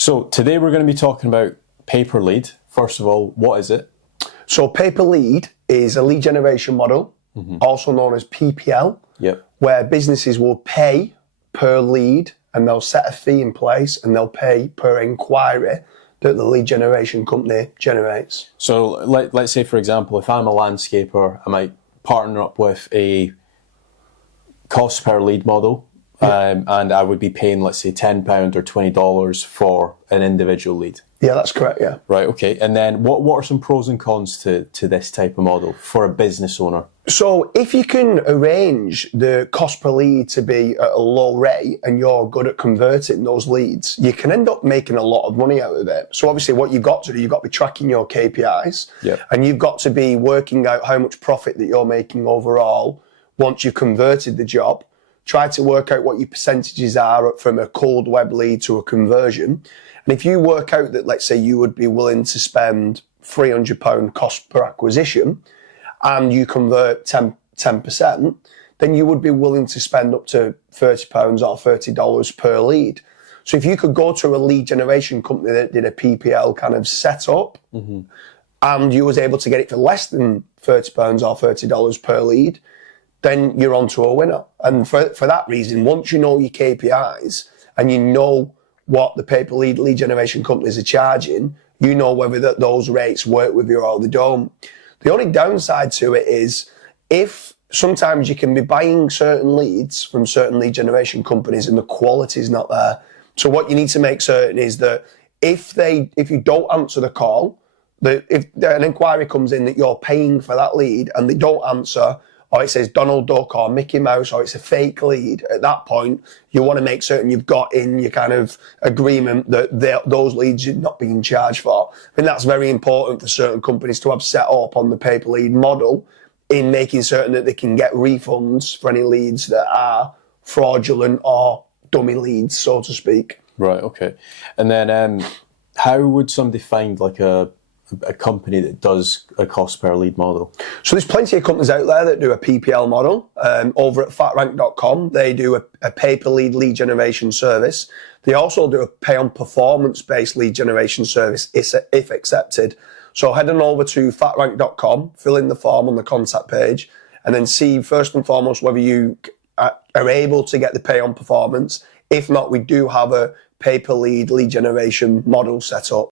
So today we're going to be talking about paper lead. First of all, what is it? So paper lead is a lead generation model, also known as PPL, where businesses will pay per lead and they'll set a fee in place and they'll pay per inquiry that the lead generation company generates. So let's say, for example, if I'm a landscaper, I might partner up with a cost per lead model. And I would be paying, let's say, £10 or $20 for an individual lead. Yeah, that's correct, yeah. Right, okay. And then what are some pros and cons to this type of model for a business owner? So if you can arrange the cost per lead to be at a low rate and you're good at converting those leads, you can end up making a lot of money out of it. So obviously what you've got to do, you've got to be tracking your KPIs and you've got to be working out how much profit that you're making overall once you've converted the job. Try to work out what your percentages are from a cold web lead to a conversion. And if you work out that, let's say, you would be willing to spend £300 cost per acquisition and you convert 10%, then you would be willing to spend up to £30 or $30 per lead. So if you could go to a lead generation company that did a PPL kind of setup and you was able to get it for less than £30 or $30 per lead, then you're onto a winner. And for that reason, once you know your KPIs and you know what the paper lead generation companies are charging, you know whether those rates work with you or they don't. The only downside to it is if sometimes you can be buying certain leads from certain lead generation companies and the quality is not there. So what you need to make certain is that if you don't answer the call, if an inquiry comes in that you're paying for that lead and they don't answer, or it says Donald Duck or Mickey Mouse, or it's a fake lead, at that point, you want to make certain you've got in your kind of agreement that those leads you're not being charged for. I think that's very important for certain companies to have set up on the paper lead model in making certain that they can get refunds for any leads that are fraudulent or dummy leads, so to speak. Right, okay. And then how would somebody find like a company that does a cost per lead model? So there's plenty of companies out there that do a PPL model. Over at fatrank.com, they do a paper lead generation service. They also do a pay on performance based lead generation service if accepted. So head on over to fatrank.com, fill in the form on the contact page, and then see first and foremost whether you are able to get the pay on performance. If not, we do have a paper lead generation model set up.